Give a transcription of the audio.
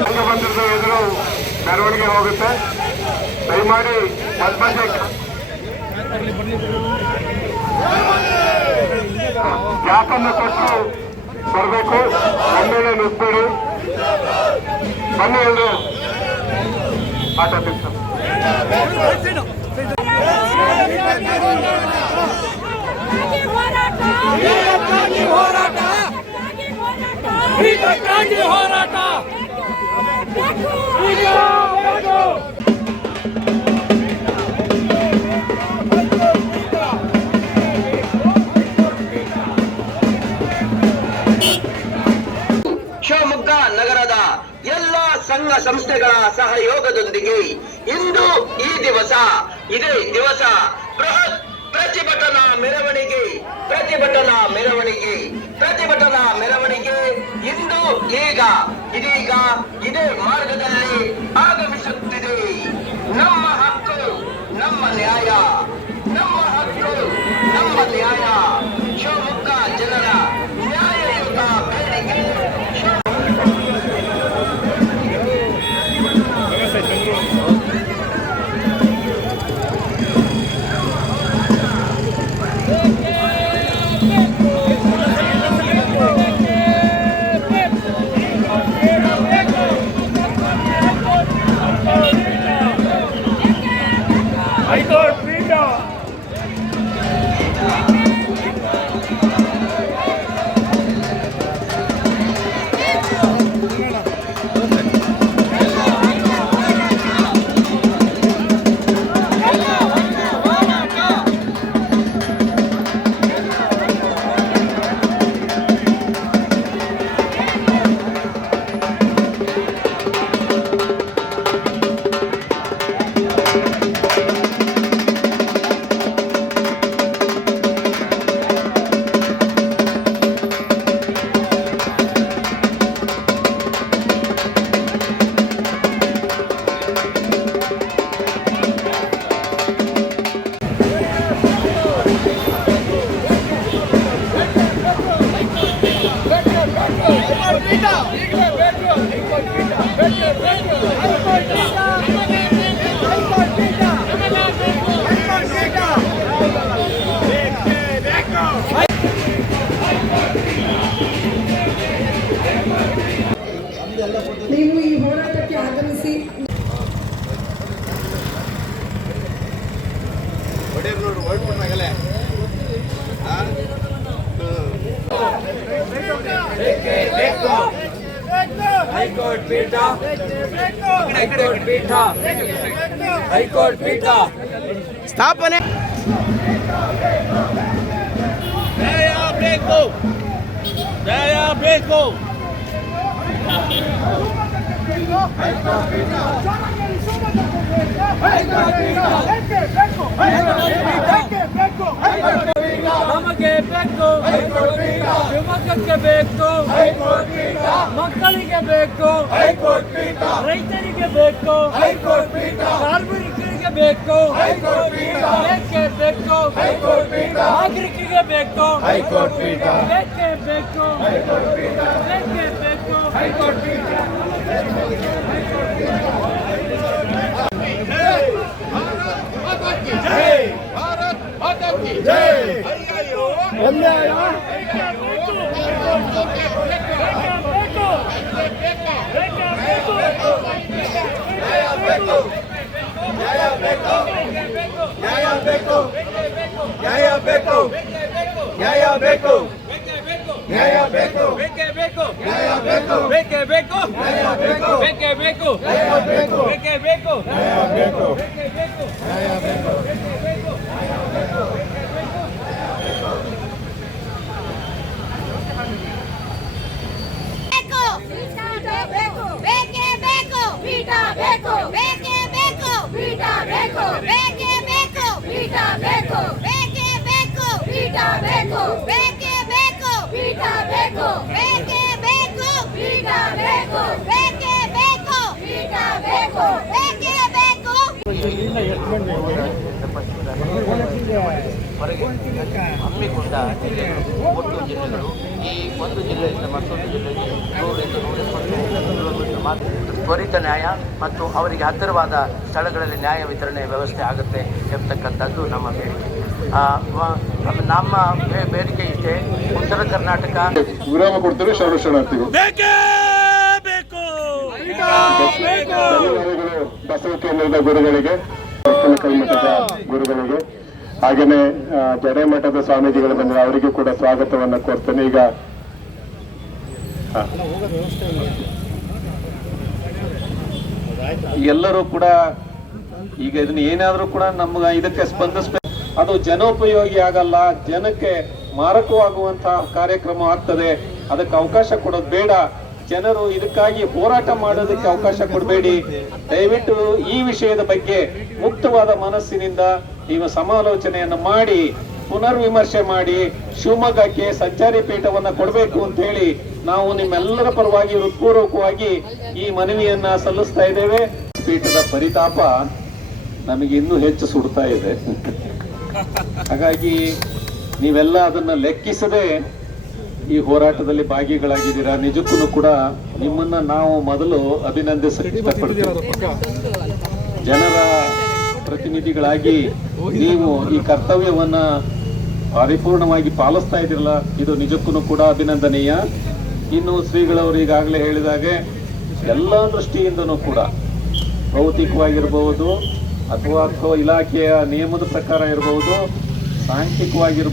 ರಂಗಮಂದಿರದ ಎದುರು ಮೆರವಣಿಗೆ ಹೋಗುತ್ತೆ. ದಯಮಾಡಿ ಪದ್ಮಶೇಖರ್ ಗ್ಯಾಸನ್ನು ಕೊಟ್ಟು ಬರಬೇಕು. ಒಮ್ಮೆಲೆ ನುಗ್ಬೇಡಿ. ಬನ್ನಿ ಎಲ್ರು ಆಟ ತಿರ್ಸ. ಹೋರಾಟ ಶಿವಮೊಗ್ಗ ನಗರದ ಎಲ್ಲ ಸಂಘ ಸಂಸ್ಥೆಗಳ ಸಹಯೋಗದೊಂದಿಗೆ ಇಂದು ಈ ದಿವಸ ಇದೇ ದಿವಸ ಬೃಹತ್ ಪ್ರತಿಭಟನಾ ಮೆರವಣಿಗೆ ಇಂದು ಇದೀಗ ಇದೇ ಮಾರ್ಗದಲ್ಲಿ ಆಗಮಿಸುತ್ತಿದೆ. ನಮ್ಮ ಹಕ್ಕು ನಮ್ಮ ನ್ಯಾಯ, ನಮ್ಮ ಹಕ್ಕು ನಮ್ಮ ನ್ಯಾಯ. ಶಿವಮೊಗ್ಗ ಜನರ ನ್ಯಾಯಯುತ ಬೇಡಿಕೆ. ನೀವು ಈ ಹೋರಾಟಕ್ಕೆ ಆಗಮಿಸಿ ಹೈಕೋರ್ಟ್ ಪೀಠ ಸ್ಥಾಪನೆ. ನ್ಯಾಯ ಬೇಕು. ನಮಗೆ ಬೇಕು, ಶಿವಮೊಗ್ಗಕ್ಕೆ ಬೇಕು, ಮಕ್ಕಳಿಗೆ ಬೇಕು, ರೈತರಿಗೆ ಬೇಕು, ಕಾರ್ಮಿಕರಿಗೆ ಬೇಕು, ಬೇಕೇ ಬೇಕು, ನಾಗರಿಕರಿಗೆ ಬೇಕು, ಬೇಕೇ ಬೇಕು, ಬೇಕೇ ಬೇಕು. ಹಮ್ಮಿಕೊಂಡ ಒಟ್ಟು ಜಿಲ್ಲೆಗಳು ಈ ಒಂದು ಜಿಲ್ಲೆಯಿಂದ ಮತ್ತೊಂದು ಜಿಲ್ಲೆಗೆ 100-120 ಕಿಲೋಮೀಟರ್ ಮಾತ್ರ ತ್ವರಿತ ನ್ಯಾಯ ಮತ್ತು ಅವರಿಗೆ ಹತ್ತಿರವಾದ ಸ್ಥಳಗಳಲ್ಲಿ ನ್ಯಾಯ ವಿತರಣೆ ವ್ಯವಸ್ಥೆ ಆಗುತ್ತೆ ಎಂಬತಕ್ಕಂಥದ್ದು ನಮ್ಮ ಬೇಡಿಕೆ. ನಮ್ಮ ಬೇಡಿಕೆ ಇಷ್ಟೇ, ಉತ್ತರ ಕರ್ನಾಟಕ ವಿರಾಮ ಕೊಡ್ತಾರೆ ಶರಣಾರ್ಥಿಗಳು. ಧನ್ಯವಾದಗಳು ಬಸವ ಕೇಂದ್ರದ ಗುರುಗಳಿಗೆ, ಕಲ್ಮಠದ ಗುರುಗಳಿಗೆ, ಹಾಗೆಯೇ ಜಡೆ ಮಠದ ಸ್ವಾಮೀಜಿಗಳು ಬಂದರೆ ಅವರಿಗೂ ಕೂಡ ಸ್ವಾಗತವನ್ನು ಕೋರ್ತೇನೆ. ಈಗ ಎಲ್ಲರೂ ಕೂಡ ಈಗ ಇದನ್ನ ಏನಾದರೂ ಕೂಡ ನಮ್ಗೆ ಇದಕ್ಕೆ ಸ್ಪಂದಿಸ್ಬೇಕು. ಅದು ಜನೋಪಯೋಗಿ ಆಗಲ್ಲ, ಜನಕ್ಕೆ ಮಾರಕವಾಗುವಂತಹ ಕಾರ್ಯಕ್ರಮ ಆಗ್ತದೆ. ಅದಕ್ಕೆ ಅವಕಾಶ ಕೊಡೋದು ಬೇಡ. ಜನರು ಇದಕ್ಕಾಗಿ ಹೋರಾಟ ಮಾಡೋದಕ್ಕೆ ಅವಕಾಶ ಕೊಡಬೇಡಿ. ದಯವಿಟ್ಟು ಈ ವಿಷಯದ ಬಗ್ಗೆ ಮುಕ್ತವಾದ ಮನಸ್ಸಿನಿಂದ ನೀವು ಸಮಾಲೋಚನೆಯನ್ನು ಮಾಡಿ ಪುನರ್ವಿಮರ್ಶೆ ಮಾಡಿ ಶಿವಮೊಗ್ಗಕ್ಕೆ ಸಂಚಾರಿ ಪೀಠವನ್ನ ಕೊಡಬೇಕು ಅಂತ ಹೇಳಿ ನಾವು ನಿಮ್ಮೆಲ್ಲರ ಪರವಾಗಿ ಹೃತ್ಪೂರ್ವಕವಾಗಿ ಈ ಮನವಿಯನ್ನ ಸಲ್ಲಿಸ್ತಾ ಇದ್ದೇವೆ. ಪೀಠದ ಪರಿತಾಪ ನಮಗೆ ಇನ್ನೂ ಹೆಚ್ಚು ಸುಡ್ತಾ ಇದೆ. ಹಾಗಾಗಿ ನೀವೆಲ್ಲ ಅದನ್ನ ಲೆಕ್ಕಿಸದೆ ಈ ಹೋರಾಟದಲ್ಲಿ ಭಾಗಿಗಳಾಗಿದ್ದೀರಾ. ನಿಜಕ್ಕೂ ಕೂಡ ನಿಮ್ಮನ್ನ ನಾವು ಮೊದಲು ಅಭಿನಂದಿಸಕ್ಕೆ ಇಷ್ಟಪಡ್ತೇವೆ. ಜನರ ಪ್ರತಿನಿಧಿಗಳಾಗಿ ನೀವು ಈ ಕರ್ತವ್ಯವನ್ನ ಪರಿಪೂರ್ಣವಾಗಿ ಪಾಲಿಸ್ತಾ ಇದ್ದಿರಲ್ಲ, ಇದು ನಿಜಕ್ಕೂ ಕೂಡ ಅಭಿನಂದನೀಯ. ಇನ್ನು ಶ್ರೀಗಳವರು ಈಗಾಗಲೇ ಹೇಳಿದಾಗೆ ಎಲ್ಲ ದೃಷ್ಟಿಯಿಂದನೂ ಕೂಡ ಭೌತಿಕವಾಗಿರಬಹುದು ಅಥವಾ ಇಲಾಖೆಯ ನಿಯಮದ ಪ್ರಕಾರ ಇರಬಹುದು, ಸಾಂಖ್ಯಿಕವಾಗಿರ್ಬೋದು,